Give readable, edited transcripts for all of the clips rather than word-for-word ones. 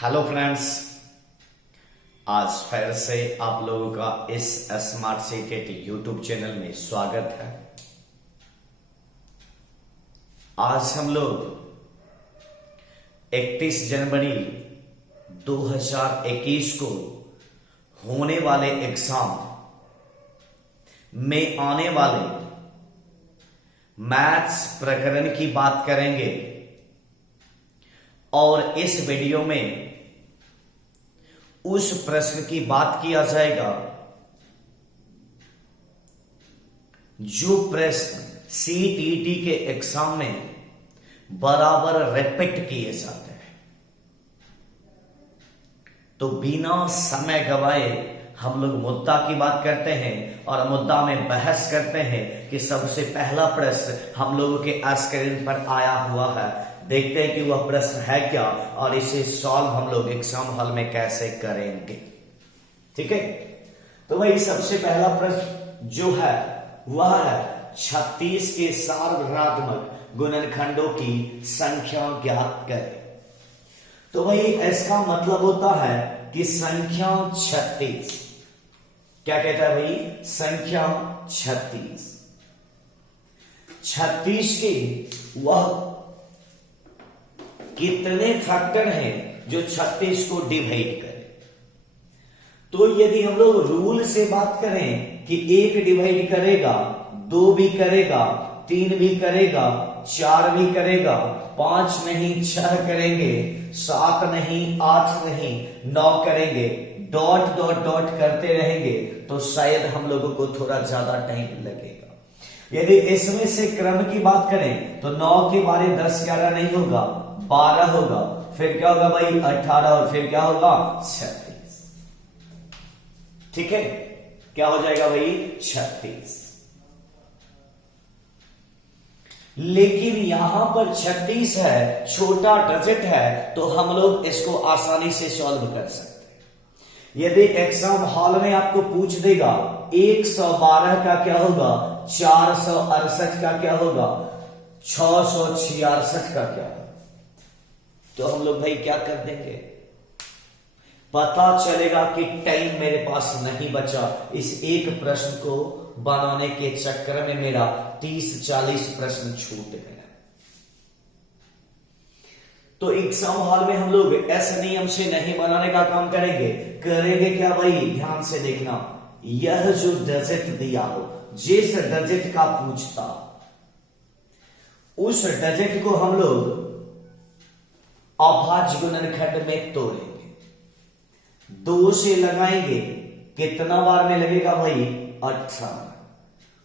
Hello friends, आज फिर से आप लोगों का इस स्मार्ट सीटेट यूट्यूब चैनल में स्वागत है। आज हम लोग 31 जनवरी 2021 को होने वाले एग्जाम में आने वाले मैथ्स प्रकरण की बात करेंगे और इस वीडियो में उस प्रश्न की बात किया जाएगा जो प्रश्न सीटीईटी के एग्जाम में बराबर रिपीट किए जाते हैं। तो बिना समय गवाए हम लोग मुद्दा की बात करते हैं और मुद्दा में बहस करते हैं कि सबसे पहला प्रश्न हम लोगों के स्क्रीन पर आया हुआ है। देखते हैं कि वह प्रश्न है क्या और इसे सॉल्व हम लोग एग्जाम हॉल में कैसे करेंगे। ठीक है, तो भाई सबसे पहला प्रश्न जो है वह है 36 के सार्वघातात्मक गुणनखंडों की संख्या ज्ञात करें। तो भाई इसका मतलब होता है कि संख्या 36 क्या कहता है भाई, संख्या 36 के वह कितने फैक्टर हैं जो 36 को डिवाइड करें। तो यदि हम लोग रूल से बात करें कि 1 डिवाइड करेगा, 2 भी करेगा, 3 भी करेगा, 4 भी करेगा, 5 नहीं 6 करेंगे, 7 नहीं 8 नहीं 9 करेंगे, डॉट डॉट डॉट करते रहेंगे तो शायद हम लोगों को थोड़ा ज्यादा टाइम लगेगा। यदि इसमें से क्रम की बात करें तो 9 के बारे 10 11 नहीं होगा, 12 होगा, फिर क्या होगा भाई 18 और फिर क्या होगा 36। ठीक है, क्या हो जाएगा भाई 36। लेकिन यहां पर 36 है, छोटा डिजिट है, तो हम लोग इसको आसानी से सॉल्व कर सकते हैं। यदि एग्जाम हॉल में आपको पूछ देगा 112 का क्या होगा, 468 का क्या होगा, 666 का क्या होगा, तो हम लोग भाई क्या कर देंगे, पता चलेगा कि टाइम मेरे पास नहीं बचा। इस एक प्रश्न को बनाने के चक्कर में मेरा 30-40 प्रश्न छूट गए। तो एग्जाम हॉल में हम लोग ऐसे नियम से नहीं बनाने का काम करेंगे। क्या भाई, ध्यान से देखना, यह जो डिजिट दिया हो, जिस डिजिट का पूछता उस डिजिट को हम लोग अभाज्य गुणनखंड में तोड़ेंगे, 2 से लगाएंगे, कितना बार में लगेगा भाई 18,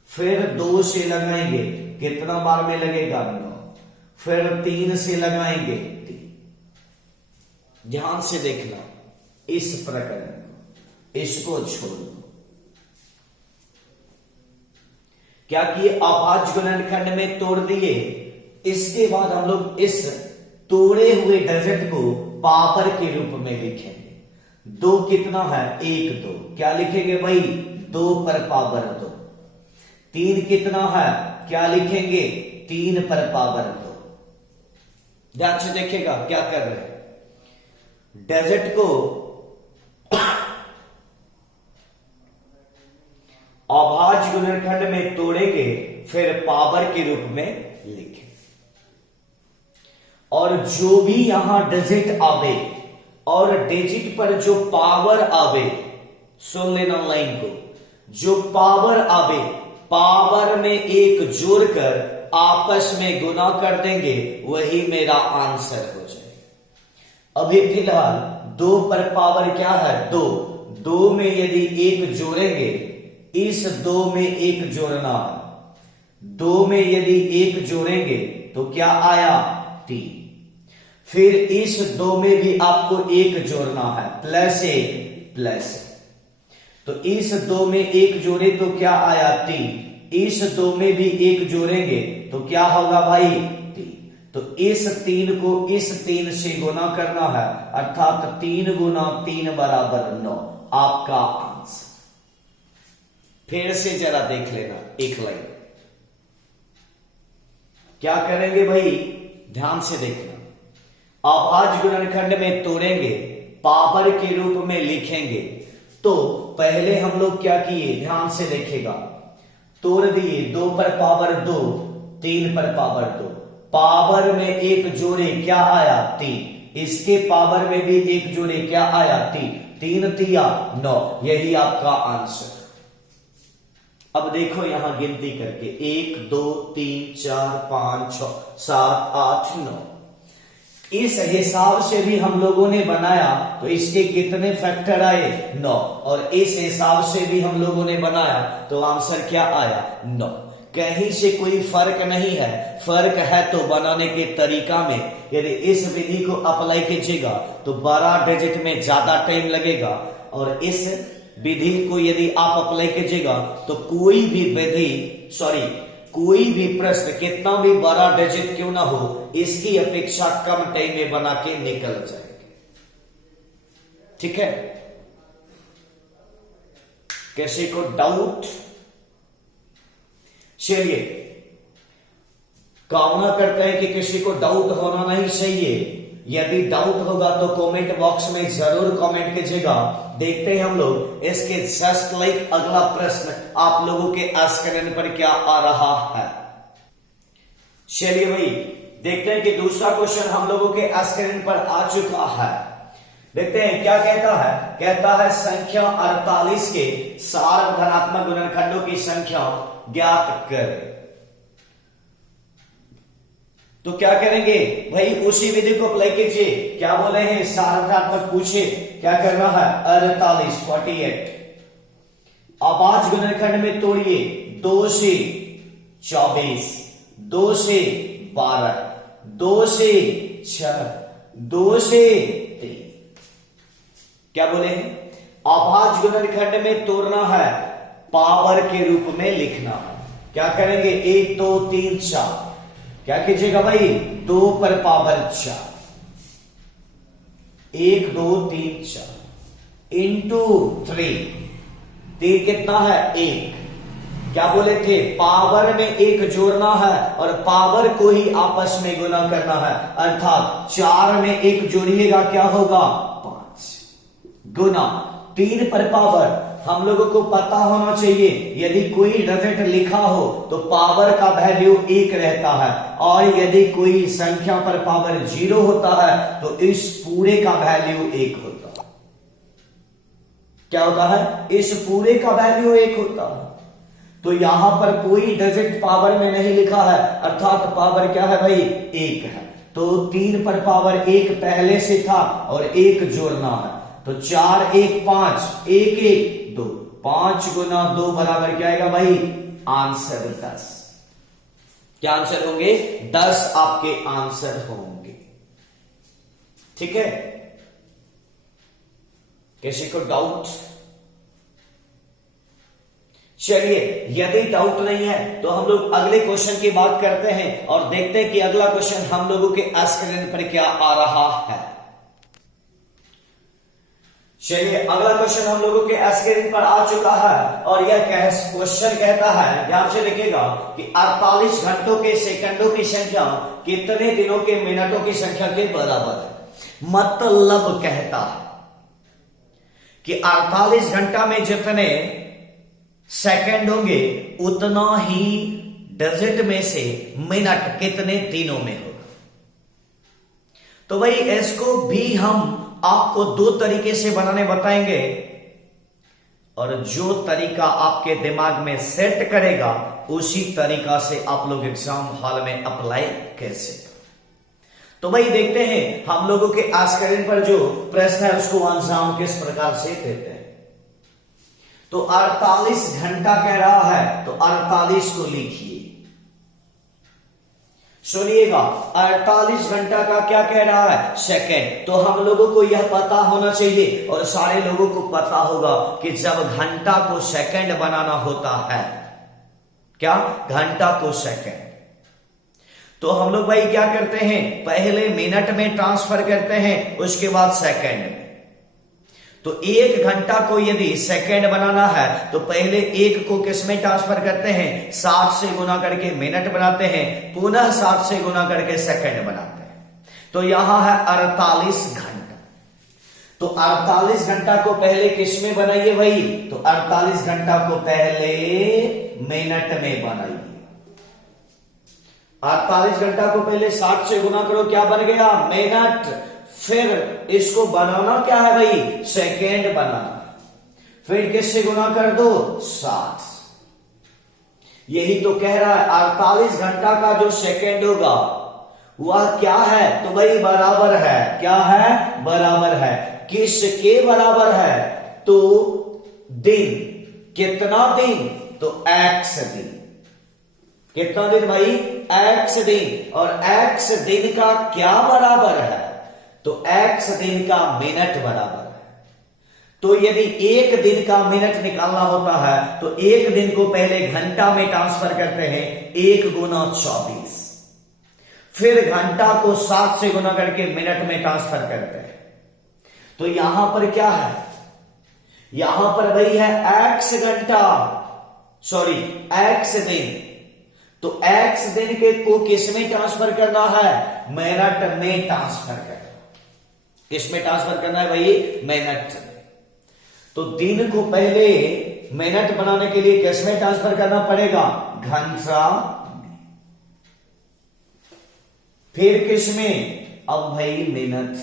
फिर 2 से लगाएंगे, कितना बार में लगेगा 9, फिर 3 से लगाएंगे 3। ध्यान से देखना इस प्रकरण को, इसको छोड़ दो। क्या किए, अभाज्य गुणनखंड में तोड़ दिए। इसके बाद हम लोग इस तोड़े हुए डिजिट को पावर के रूप में लिखेंगे। 2 कितना है, 1 2, क्या लिखेंगे भाई 2 पर पावर 2। 3 कितना है, क्या लिखेंगे 3 पर पावर 2। ध्यान से देखिएगा क्या कर रहे हैं, डिजिट को अभाज्य गुणनखंड में तोड़ेंगे, फिर पावर के रूप में लिखेंगे। और जो भी यहां डिजिट आवे और डिजिट पर जो पावर आवे, सुन लेना लाइन को, जो पावर आवे पावर में 1 जोड़कर आपस में गुना कर देंगे, वही मेरा आंसर हो जाएगा। अभी फिलहाल 2 पर पावर क्या है 2, 2 में यदि 1 जोड़ेंगे, इस 2 में 1 जोड़ना है, 2 में यदि 1 जोड़ेंगे तो क्या आया 3, फिर इस 2 में भी आपको 1 जोड़ना है, +1 तो इस 2 में 1 जोड़े तो क्या आया 3, इस 2 में भी 1 जोड़ेंगे तो क्या होगा भाई 3, तो इस 3 को इस 3 से गुना करना है, अर्थात 3 गुना 3 बराबर 9, आपका आंसर। फिर से जरा देख लेना एक लाइन, क्या करेंगे भाई, ध्यान से देखना। अभाज्य गुणनखंड में तोड़ेंगे, पावर के रूप में लिखेंगे। तो पहले हम लोग क्या किए, ध्यान से देखिएगा, तोड़ दिए, 2 पर पावर 2, 3 पर पावर 2, पावर में एक जोड़े क्या आया, 3, इसके पावर में भी एक जोड़े क्या आया, 3, 3 तिया 9, यही आपका आंसर। अब देखो यहां गिनती करके 1 2 3 4 5 6 7 8 9, इस हिसाब से भी हम लोगों ने बनाया तो इसके कितने फैक्टर आए, 9, और इस हिसाब से भी हम लोगों ने बनाया तो आंसर क्या आया, 9। कहीं से कोई फर्क नहीं है, फर्क है तो बनाने के तरीका में। यदि इस विधि को अप्लाई कीजिएगा तो 12 डिजिट में ज्यादा टाइम लगेगा, और इस विधि को यदि आप अप्लाई कीजिएगा तो कोई भी प्रश्न कितना भी बड़ा डिजिट क्यों ना हो, इसकी अपेक्षा कम टाइम में बना के निकल जाएंगे। ठीक है, किसी को डाउट? चलिए, कामना करते हैं कि किसी को डाउट होना नहीं चाहिए। यदि डाउट होगा तो कमेंट बॉक्स में जरूर कमेंट कीजिएगा। देखते हैं हम लोग इसके जस्ट लाइक अगला प्रश्न आप लोगों के स्क्रीन पर क्या आ रहा है। चलिए भाई, देखते हैं कि दूसरा क्वेश्चन हम लोगों के स्क्रीन पर आ चुका है। देखते हैं क्या कहता है। कहता है संख्या 48 के सार्वधनात्मक गुणनखंडों की संख्या ज्ञात करें। तो क्या करेंगे भाई, उसी विधि को अप्लाई कीजिए। क्या बोले हैं, सार्वधनात्मक पूछे, क्या करना है, 48 48। अभाज्य गुणनखंड में तोड़िए, 2 से 24, 2 से 12, 2 से 6, 2 से 3। क्या बोले हैं, अभाज्य गुणनखंड में तोड़ना है, पावर के रूप में लिखना है। क्या करेंगे, 1 2 3 4, क्या कीजिएगा भाई, 2 पर पावर 4, 1 2 3 4 इंटू 3, 3 कितना है, 1। क्या बोले थे, पावर में एक जोड़ना है और पावर को ही आपस में गुना करना है, अर्थात 4 में एक जोड़िएगा क्या होगा, 5 गुना 3 पर पावर। हम लोगों को पता होना चाहिए यदि कोई डिजिट लिखा हो तो पावर का वैल्यू 1 रहता है, और यदि कोई संख्या पर पावर 0 होता है तो इस पूरे का वैल्यू 1 होता है। क्या होता है, इस पूरे का वैल्यू 1 होता है। तो यहां पर कोई डिजिट पावर में नहीं लिखा है, अर्थात पावर क्या है भाई, 1 है। तो 3 पर पावर 1 पहले से था और 1 जोड़ना है, तो 4 1 5, 1 1 2, 5 गुना 2 बराबर क्या आएगा भाई, आंसर 10। क्या आंसर होंगे, 10 आपके आंसर होंगे। ठीक है, किसी को डाउट? चलिए, यदि डाउट नहीं है तो हम लोग अगले क्वेश्चन की बात करते हैं और देखते हैं कि अगला क्वेश्चन हम लोगों के स्क्रीन पर क्या आ रहा है। चलिए, अगला क्वेश्चन हम लोगों के स्क्रीन पर आ चुका है और यह क्वेश्चन कहता है, ध्यान से देखिएगा, कि 48 घंटों के सेकंडों की संख्या कितने दिनों के मिनटों की संख्या के बराबर है। मतलब कहता है कि 48 घंटा में जितने सेकंड होंगे उतना ही डिजिट में से मिनट कितने दिनों में होगा। तो भाई इसको भी हम आपको 2 तरीके से बनाने बताएंगे, और जो तरीका आपके दिमाग में सेट करेगा उसी तरीका से आप लोग एग्जाम हॉल में अप्लाई कैसे। तो भाई देखते हैं हम लोगों के स्क्रीन पर जो प्रश्न है उसको अंजाम किस प्रकार से देते हैं। तो 48 घंटा कह रहा है, तो 48 को लिखिए। सुनिएगा, 48 घंटा का क्या कह रहा है, सेकंड। तो हम लोगों को यह पता होना चाहिए और सारे लोगों को पता होगा कि जब घंटा को सेकंड बनाना होता है, क्या, घंटा को सेकंड, तो हम लोग भाई क्या करते हैं, पहले मिनट में ट्रांसफर करते हैं, उसके बाद सेकंड में। तो 1 घंटा को यदि सेकंड बनाना है तो पहले 1 को किस में ट्रांसफर करते हैं, 60 से गुना करके मिनट बनाते हैं, पुनः 60 से गुना करके सेकंड बनाते हैं। तो यहां है 48 घंटा। तो 48 घंटा को पहले किस में बनाइए भाई? तो 48 घंटा को पहले मिनट में बनाइए। 48 घंटा को पहले 60 से गुना करो, क्या बन गया? मिनट। फिर इसको बनाना क्या है भाई? सेकेंड बनाना। फिर किससे गुना कर दो? 60। यही तो कह रहा है 48 घंटा का जो सेकेंड होगा वह क्या है? तो भाई बराबर है, क्या है? बराबर है किसके बराबर है? तो दिन। कितना दिन? तो x दिन। कितना दिन भाई? x दिन। और x दिन का क्या बराबर है? तो x दिन का मिनट बराबर है। तो यदि एक दिन का मिनट निकालना होता है तो एक दिन को पहले घंटा में ट्रांसफर करते हैं, 1 गुना 24। फिर घंटा को 7 से गुना करके मिनट में ट्रांसफर करते हैं। तो यहां पर क्या है? यहां पर भाई है x घंटा, सॉरी x दिन। तो x दिन के को किस में ट्रांसफर करना है? मिनट में ट्रांसफर करना। किस में ट्रांसफर करना है भाई? मिनट। तो दिन को पहले मिनट बनाने के लिए किस में ट्रांसफर करना पड़ेगा? घंटा। फिर किस में? अब भाई मिनट।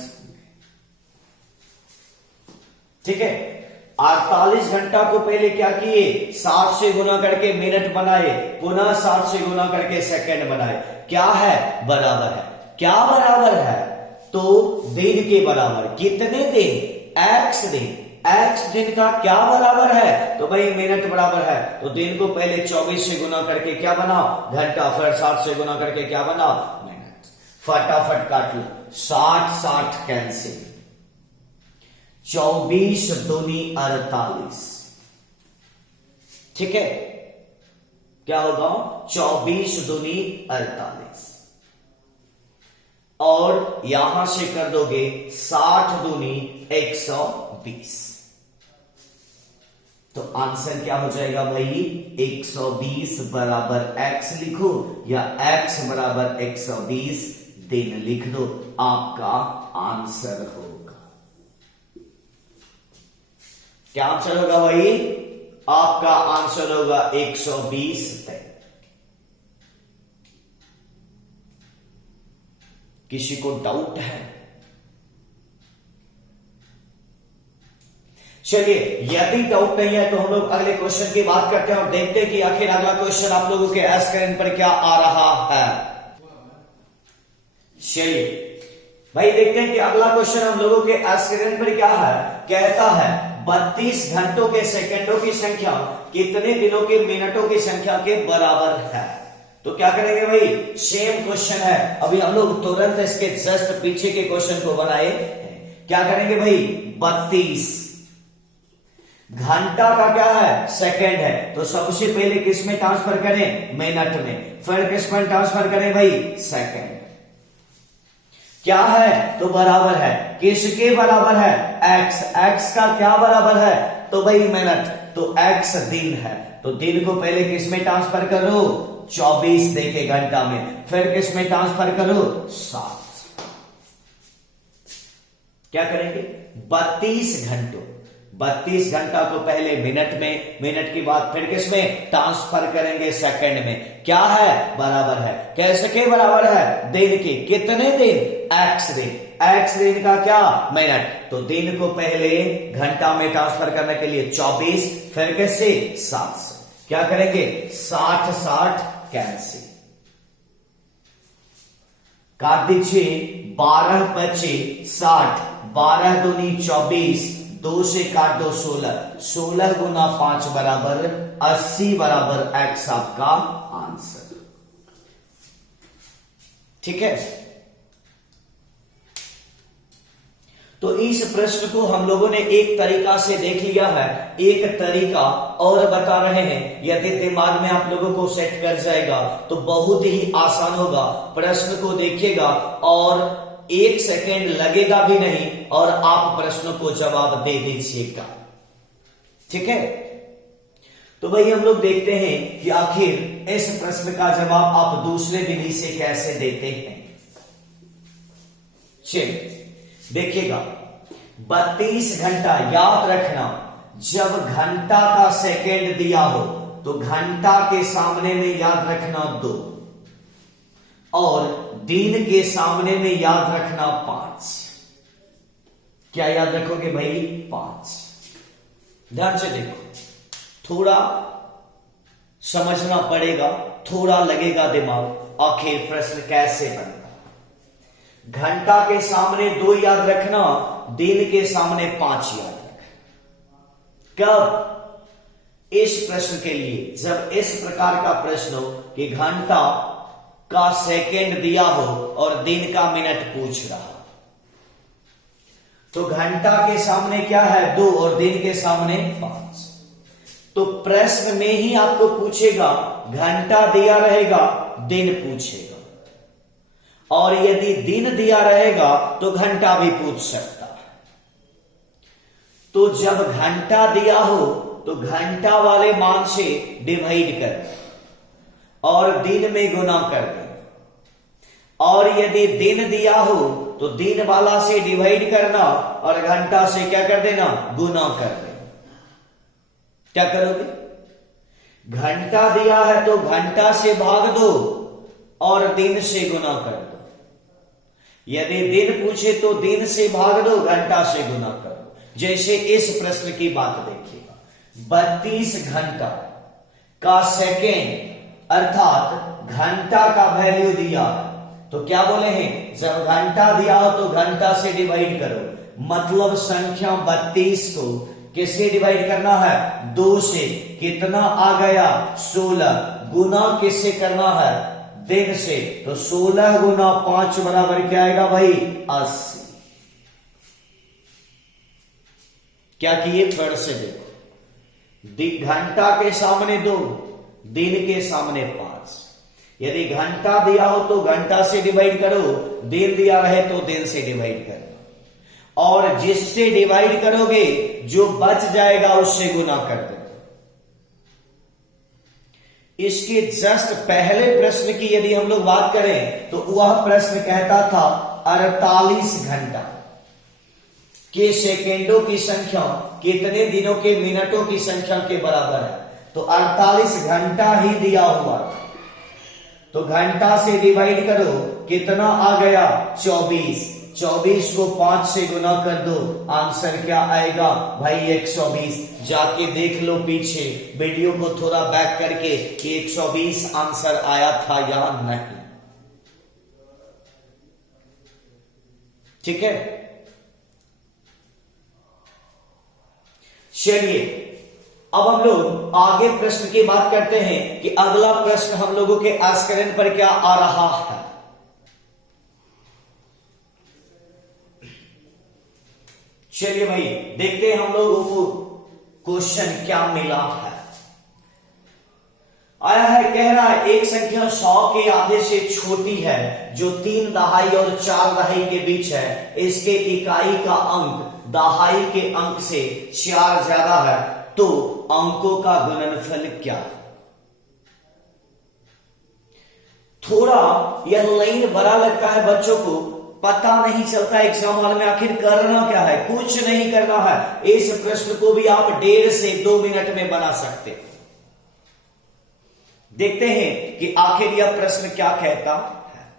ठीक है। 48 घंटा को पहले क्या किए? 60 से गुना करके मिनट बनाए, पुनः 60 से गुना करके सेकंड बनाए। क्या है? बराबर है। क्या बराबर है? तो दिन के बराबर। कितने दिन? x दिन। x दिन का क्या बराबर है? तो भाई मिनट बराबर है। तो दिन को पहले 24 से गुना करके क्या बनाओ? घंटा। फिर 60 से गुना करके क्या बनाओ? मिनट। फटाफट काट लो। 60 कैंसिल। 24 दूनी 48। ठीक है। क्या होगा? 24 दूनी 48। और यहां से कर दोगे 60 दूनी 120। तो आंसर क्या हो जाएगा भाई? 120 बराबर x लिखो या x बराबर 120 दिन लिख दो, आपका आंसर होगा। क्या आंसर होगा भाई? आपका आंसर होगा 120 दिन। किसी को डाउट है? चलिए, यदि डाउट नहीं है तो हम लोग अगले क्वेश्चन की बात करते हैं और देखते हैं कि आखिर अगला क्वेश्चन आप लोगों के स्क्रीन पर क्या आ रहा है। चलिए भाई, देखते हैं कि अगला क्वेश्चन हम लोगों के स्क्रीन पर क्या है। कहता है 32 घंटों के सेकंडों की संख्या कितने दिनों के मिनटों की संख्या के बराबर है? तो क्या करेंगे भाई? सेम क्वेश्चन है, अभी हम लोग तुरंत इसके जस्ट पीछे के क्वेश्चन को बनाए। क्या करेंगे भाई? 32 घंटा का क्या है? सेकंड है। तो सबसे पहले किस में ट्रांसफर करें? मिनट में। फिर किस में ट्रांसफर करें भाई? सेकंड। क्या है? तो बराबर है। किसके बराबर है? x। x का क्या बराबर है? तो भाई मिनट। तो x दिन है। तो दिन को पहले किस में ट्रांसफर करो? 24 देके घंटा में। फिर किस में ट्रांसफर करो? 7। क्या करेंगे? 32 घंटों। 32 घंटा को पहले मिनट में, मिनट की बाद फिर किस में ट्रांसफर करेंगे? सेकंड में। क्या है? बराबर है। कैसे के बराबर है? दिन के। कितने दिन? x दिन। x दिन का क्या? मिनट। तो दिन को पहले घंटा में ट्रांसफर करने के लिए 24, फिर कैसे? 7 से। क्या करेंगे? 60 कैंसिल। काट दीजिए। 12 बचे 60। 12 दूनी 24, 2 से काट दो 16। 16 गुना 5 बराबर 80 बराबर x आपका आंसर। ठीक है। तो इस प्रश्न को हम लोगों ने एक तरीका से देख लिया है, एक तरीका और बता रहे हैं। यदि दिमाग में आप लोगों को सेट कर जाएगा तो बहुत ही आसान होगा। प्रश्न को देखिएगा और 1 सेकेंड लगेगा भी नहीं और आप प्रश्न को जवाब दे दीजिएगा। ठीक है। तो भाई हम लोग देखते हैं कि आखिर इस प्रश्न का जवाब आप दूसरे विधि से कैसे देते हैं। चलिए देखिएगा, 32 घंटा, याद रखना जब घंटा का सेकंड दिया हो तो घंटा के सामने में याद रखना 2 और दिन के सामने में याद रखना 5। क्या याद रखोगे भाई? 5। ध्यान से देखो, थोड़ा समझना पड़ेगा, थोड़ा लगेगा दिमाग, आखिर प्रश्न कैसे बनता। घंटा के सामने 2 याद रखना, दिन के सामने 5 याद रखना। कब? इस प्रश्न के लिए, जब इस प्रकार का प्रश्न हो कि घंटा का सेकंड दिया हो और दिन का मिनट पूछ रहा, तो घंटा के सामने क्या है? 2 और दिन के सामने 5। तो प्रश्न में ही आपको पूछेगा, घंटा दिया रहेगा, दिन पूछेगा, और यदि दिन दिया रहेगा तो घंटा भी पूछ सकता है। तो जब घंटा दिया हो तो घंटा वाले मान से डिवाइड कर और दिन में गुना कर देना, और यदि दिन दिया हो तो दिन वाला से डिवाइड करना और घंटा से क्या कर देना? गुना कर देना। क्या करोगे? घंटा दिया है तो घंटा से भाग दो और दिन से गुना कर दो। यदि दिन पूछे तो दिन से भाग दो, घंटा से गुना करो। जैसे इस प्रश्न की बात देखिएगा, 32 घंटा का सेकेंड अर्थात घंटा का वैल्यू दिया है, तो क्या बोले हैं? जब घंटा दिया हो तो घंटा से डिवाइड करो, मतलब संख्या 32 को किससे डिवाइड करना है? 2 से। कितना आ गया? 16। गुना किससे करना है? दिन से। तो 16 गुना 5 बराबर क्या आएगा भाई? 80। क्या किए? फिर से देखो, घंटा के सामने 2, दिन के सामने 5। यदि घंटा दिया हो तो घंटा से डिवाइड करो, दिन दिया रहे तो दिन से डिवाइड करो, और जिससे डिवाइड करोगे जो बच जाएगा उससे गुना कर दो। इसके जस्ट पहले प्रश्न की यदि हम लोग बात करें तो वह प्रश्न कहता था 48 घंटा के सेकेंडों की संख्या कितने दिनों के मिनटों की संख्या के बराबर है? तो 48 घंटा ही दिया हुआ था, तो घंटा से डिवाइड करो, कितना आ गया? 24। 24 को 5 से गुना कर दो, आंसर क्या आएगा भाई? 120। जाके देख लो पीछे वीडियो को थोड़ा बैक करके कि 120 आंसर आया था या नहीं। ठीक है, चलिए अब हम लोग आगे प्रश्न की बात करते हैं कि अगला प्रश्न हम लोगों के स्क्रीन पर क्या आ रहा है। चलिए भाई देखते हैं हम लोगों को क्वेश्चन क्या मिला है। आया है, कह रहा है एक संख्या 100 के आधे से छोटी है जो 3 दहाई और 4 दहाई के बीच है, इसके इकाई का अंक दहाई के अंक से 4 ज्यादा है, तो अंकों का गुणनफल क्या? थोड़ा यह लाइन बड़ा लगता है बच्चों को, पता नहीं चलता एग्जाम हॉल में आखिर करना क्या है। कुछ नहीं करना है, इस प्रश्न को भी आप 1.5 से 2 मिनट में बना सकते हैं। देखते हैं कि आखिर यह प्रश्न क्या कहता है।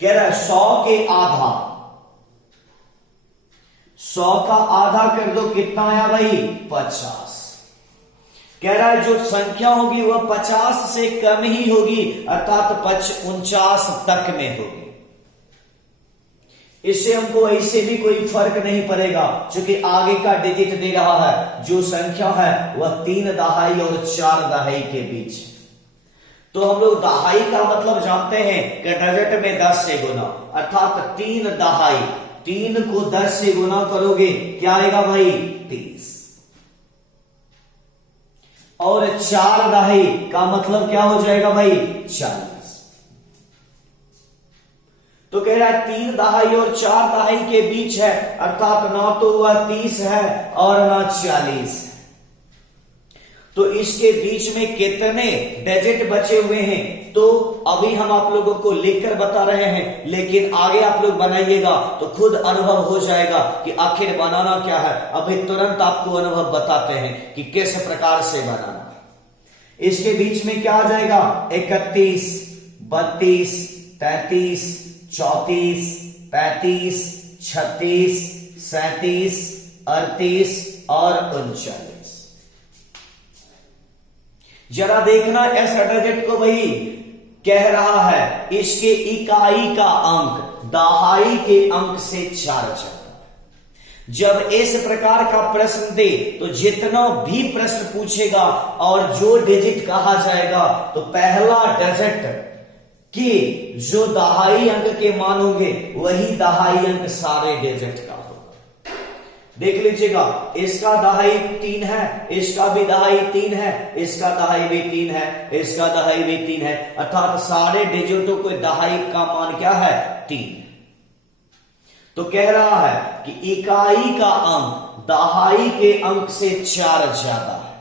कह रहा है 100 के आधा, 100 का आधा कर दो, कितना आया भाई? 50। कह रहा है जो संख्या होगी वह 50 से कम ही होगी, अर्थात 49 तक में होगी। इससे हमको ऐसे भी कोई फर्क नहीं पड़ेगा क्योंकि आगे का डिजिट दे रहा है, जो संख्या है वह 3 दहाई और 4 दहाई के बीच। तो हम लोग दहाई का मतलब जानते हैं कि डिजिट में 10 से गुना, अर्थात 3 दहाई, 3 को 10 से गुना करोगे क्या आएगा भाई? 30। और 4 दहाई का मतलब क्या हो जाएगा भाई? 40। तो कह रहा है 3 दहाई और 4 दहाई के बीच है, अर्थात ना तो वह 30 है और ना 40 है। तो इसके बीच में कितने डिजिट बचे हुए हैं, तो अभी हम आप लोगों को लिखकर बता रहे हैं, लेकिन आगे आप लोग बनाइएगा तो खुद अनुभव हो जाएगा कि आखिर बनाना क्या है। अभी तुरंत आपको अनुभव बताते हैं कि किस प्रकार से बनाना। इसके बीच में क्या आ जाएगा, 31, 32, 33, 34, 35, 36, 37, 38 और 39। जरा देखना ऐसा डिजिट को भाई कह रहा है इसके इकाई का अंक दहाई के अंक से 4 ज्यादा। जब इस प्रकार का प्रश्न दे तो जितना भी प्रश्न पूछेगा और जो डिजिट कहा जाएगा तो पहला डिजिट कि जो दहाई अंक के मान होंगे वही दहाई अंक सारे डिजिट का होगा। देख लीजिएगा, इसका दहाई 3 है, इसका भी दहाई 3 है, इसका दहाई भी 3 है, इसका दहाई भी 3 है, अर्थात सारे डिजिटों को दहाई का मान क्या है, 3। तो कह रहा है कि इकाई का अंक दहाई के अंक से 4 ज्यादा है।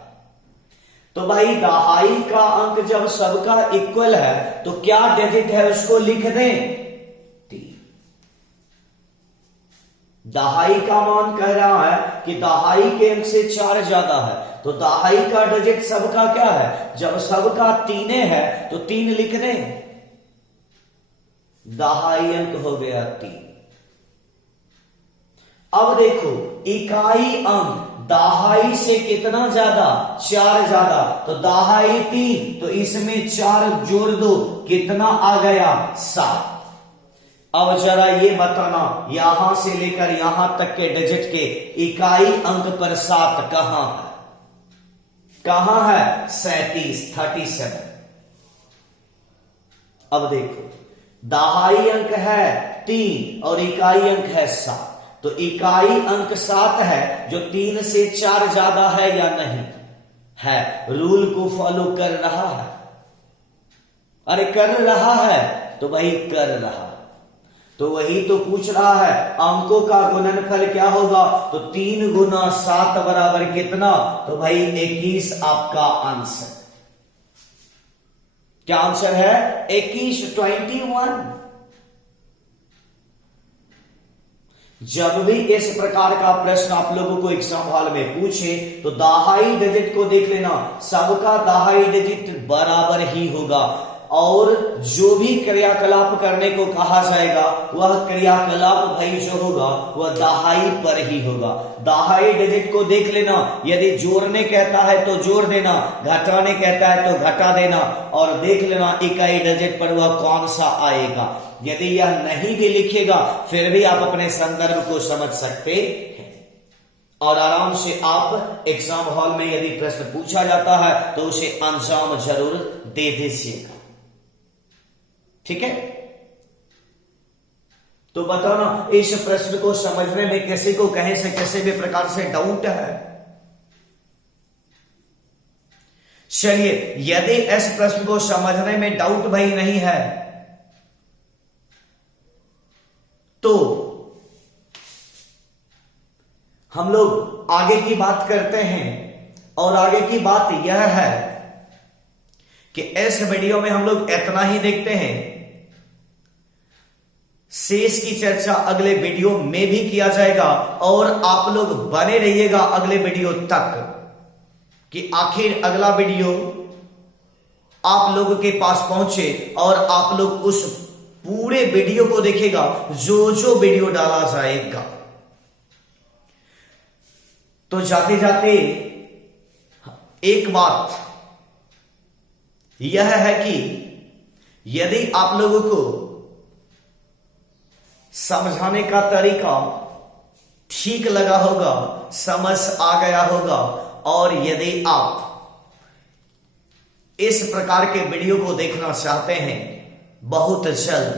तो भाई दहाई का अंक जब सबका इक्वल है तो क्या डिजिट है उसको लिख दें, 3। दहाई का मान कह रहा है कि दहाई के अंक से 4 ज्यादा है, तो दहाई का डिजिट सबका क्या है, जब सबका 3 है तो 3 लिख दें, दहाई अंक हो गया 3। अब देखो इकाई अंक दहाई से कितना ज्यादा, 4 ज्यादा, तो दहाई 3, तो इसमें 4 जोड़ दो, कितना आ गया, 7। अब जरा ये बताना यहां से लेकर यहां तक के डिजिट के इकाई अंक पर 7 कहां है, कहां है, 37। अब देखो दहाई अंक है 3 और इकाई अंक है 7, तो इकाई अंक 7 है जो 3 से 4 ज्यादा है या नहीं है, रूल को फॉलो कर रहा है, अरे कर रहा है, तो भाई कर रहा, तो वही तो पूछ रहा है अंकों का गुणनफल क्या होगा, तो 3 गुना 7 बराबर कितना, तो भाई 21 आपका आंसर। क्या आंसर है, 21, 21। जब भी इस प्रकार का प्रश्न आप लोगों को एग्जाम हॉल में पूछे तो दहाई डिजिट को देख लेना, सबका दहाई डिजिट बराबर ही होगा, और जो भी क्रियाकलाप करने को कहा जाएगा वह क्रियाकलाप भाई जो होगा वह दहाई पर ही होगा। दहाई डिजिट को देख लेना, यदि जोड़ने कहता है तो जोड़ देना, घटाने कहता है तो घटा देना, और देख लेना इकाई डिजिट पर वह कौन सा आएगा। यदि यह नहीं भी लिखेगा फिर भी आप अपने संदर्भ को समझ सकते हैं, और आराम से आप एग्जाम हॉल में यदि प्रश्न पूछा जाता है तो उसे अंजाम जरूर दे दीजिएगा, ठीक है। तो बताना इस प्रश्न को समझने में किसी को कहीं से किसी भी प्रकार से डाउट है। चलिए, यदि इस प्रश्न को समझने में डाउट भाई नहीं है तो हम लोग आगे की बात करते हैं, और आगे की बात यह है कि इस वीडियो में हम लोग इतना ही देखते हैं, शेष की चर्चा अगले वीडियो में भी किया जाएगा, और आप लोग बने रहिएगा अगले वीडियो तक कि आखिर अगला वीडियो आप लोगों के पास पहुंचे और आप लोग उस पूरे वीडियो को देखेगा जो जो वीडियो डाला जाएगा। तो जाते जाते एक बात यह है कि यदि आप लोगों को समझाने का तरीका ठीक लगा होगा, समझ आ गया होगा, और यदि आप इस प्रकार के वीडियो को देखना चाहते हैं बहुत जल्द,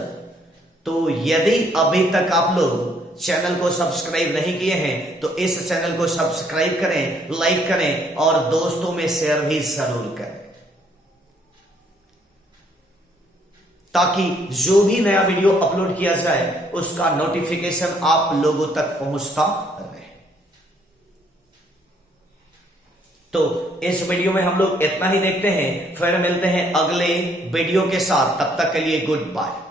तो यदि अभी तक आप लोग चैनल को सब्सक्राइब नहीं किए हैं तो इस चैनल को सब्सक्राइब करें, लाइक करें और दोस्तों में शेयर भी जरूर करें, ताकि जो भी नया वीडियो अपलोड किया जाए उसका नोटिफिकेशन आप लोगों तक पहुंचता रहे। तो इस वीडियो में हम लोग इतना ही देखते हैं, फिर मिलते हैं अगले वीडियो के साथ। तब तक के लिए गुड बाय।